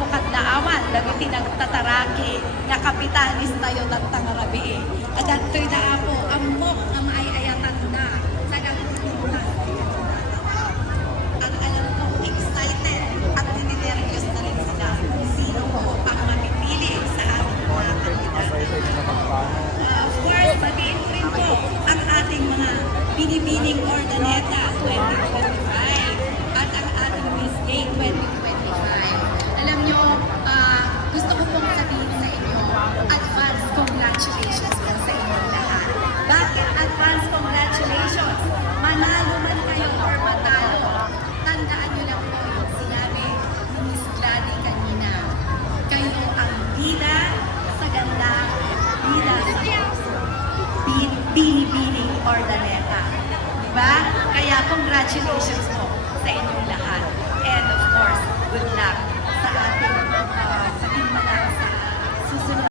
mo kadlaawan, dagiti nagtataraki, nga kapitanis tayo ng tangarabi. Adato'y na po, amok ang maayayatan na sa nagtutulungan. Ang alam ko, excited at nininervyos na rin sila. Sino po ang mamipili sa ating mga kandidato? Of course, sabihin ko rin po ang ating mga binibining Ordaneta 2025 at ang ating Miss Gay 2025. Alam nyo, gusto ko pong sabihin sa inyo, advance congratulations po sa inyong lahat. Bakit advance congratulations? Manalo man kayo or matalo, tandaan nyo lang po yung sinabi ni Miss Gladys kanina. Kayo ang bida sa ganda, bida sa binibining Ordaneta. Diba? Kaya congratulations po sa inyong lahat. And of course, good luck